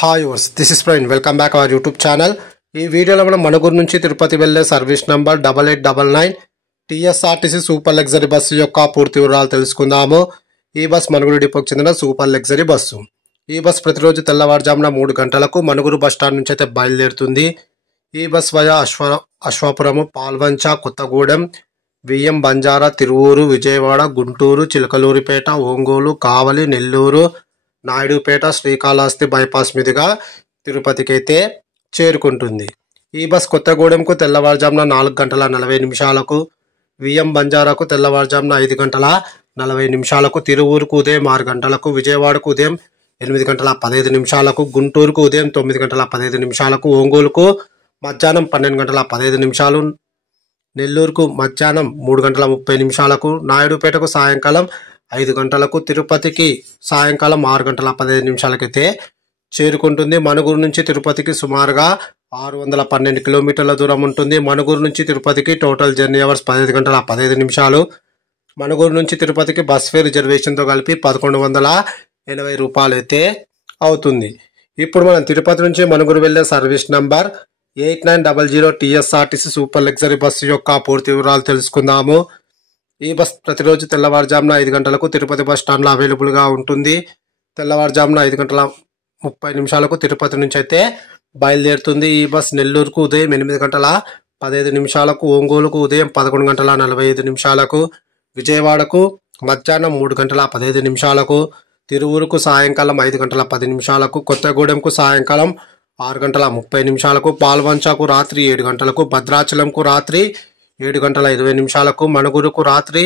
Hi viewers this is Praveen welcome back our YouTube channel. ఈ వీడియోలో మనం మణుగూరు నుంచి తిరుపతి వెళ్లే service number 8899 TSRTC super luxury bus యొక్క పూర్తి వివరాలు తెలుసుకుందాము. ఈ బస్ మణుగూరు డిపోకి చెందిన సూపర్ లగ్జరీ బస్సు. ఈ బస్ ప్రతిరోజు తెల్లవారుజామున 3 గంటలకు మణుగూరు బస్ స్టాండ్ నుంచి అయితే బయలుదేరుతుంది. ఈ బస్ వయా అశ్వాపురము, పాల్వంచ, కొత్తగూడెం, బియ్యం, బంజారా, తిరువూరు, విజయవాడ, గుంటూరు, చిలకలూరిపేట, ఒంగోలు, కావలి, నెల్లూరు, నాయుడుపేట, శ్రీకాళహస్తి బైపాస్ మీదుగా తిరుపతికి అయితే చేరుకుంటుంది. ఈ బస్ కొత్తగూడెంకు తెల్లవారుజామున 4:40 బియ్యం, బంజారాకు తెల్లవారుజామున 5:40, తిరువూరుకు ఉదయం 6 గంటలకు, విజయవాడకు ఉదయం 8:15, గుంటూరుకు ఉదయం 9:15, ఒంగోలుకు మధ్యాహ్నం 12:15, నెల్లూరుకు మధ్యాహ్నం 3:30, నాయుడుపేటకు సాయంకాలం 5 గంటలకు, తిరుపతికి సాయంకాలం 6:15 అయితే చేరుకుంటుంది. మణుగూరు నుంచి తిరుపతికి సుమారుగా 612 కిలోమీటర్ల దూరం ఉంటుంది. మణుగూరు నుంచి తిరుపతికి టోటల్ జర్నీ అవర్స్ 15:15. మణుగూరు నుంచి తిరుపతికి బస్ ఫేర్ రిజర్వేషన్తో కలిపి 1180 రూపాయలు అయితే అవుతుంది. ఇప్పుడు మనం తిరుపతి నుంచి మణుగూరు వెళ్లే service number 8900 TSRTC super luxury bus యొక్క పూర్తి వివరాలు తెలుసుకుందాము. ఈ బస్ ప్రతిరోజు తెల్లవారుజామున 5 గంటలకు తిరుపతి బస్ స్టాండ్లో అవైలబుల్గా ఉంటుంది. తెల్లవారుజామున 5:30 తిరుపతి నుంచి అయితే బయలుదేరుతుంది. ఈ బస్ నెల్లూరుకు ఉదయం 8:15, ఒంగోలుకు ఉదయం 11:45, విజయవాడకు మధ్యాహ్నం 3:15, తిరువూరుకు సాయంకాలం 5:10, కొత్తగూడెంకు సాయంకాలం 6:30, పాల్వంచకు రాత్రి 7 గంటలకు, భద్రాచలంకు రాత్రి 7:20, మణుగూరుకు రాత్రి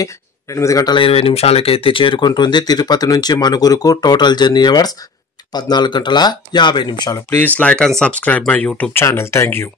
8:20 అయితే చేరుకుంటుంది. తిరుపతి నుంచి మణుగూరుకు total journey hours 14:50. Please like and subscribe my YouTube channel. Thank you.